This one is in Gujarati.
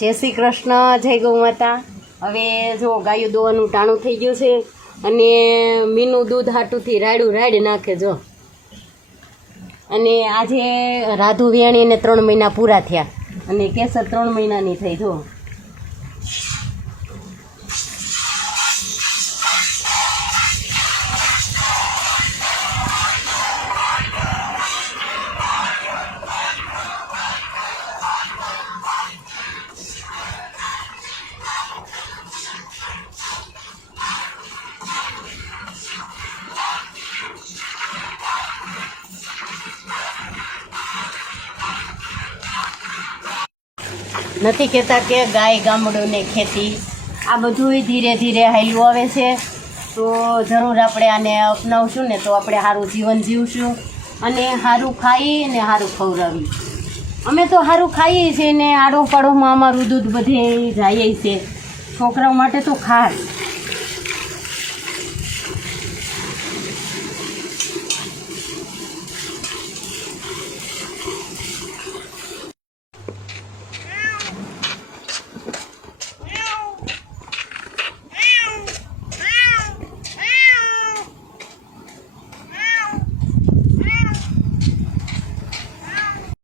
જય શ્રી કૃષ્ણ, જય ગૌ માતા. હવે જો ગાયું દોવાનું ટાણું થઈ ગયું છે અને મીનું દૂધ હાટુથી રાડી નાખે જો. અને આજે રાધુ વેણીને 3 મહિના પૂરા થયા અને કેસર 3 મહિનાની થઈ જો. નથી કહેતા કે ગાય ગામડું ને ખેતી આ બધું ધીરે ધીરે હાલ્યું આવે છે. તો જરૂર આપણે આને અપનાવશું ને તો આપણે સારું જીવન જીવશું અને સારું ખાઈ ને સારું ખવડાવી. અમે તો સારું ખાઈએ છીએ ને આડો પાડોમાં અમારું દૂધ બધે જાય છે. છોકરાઓ માટે તો ખાસ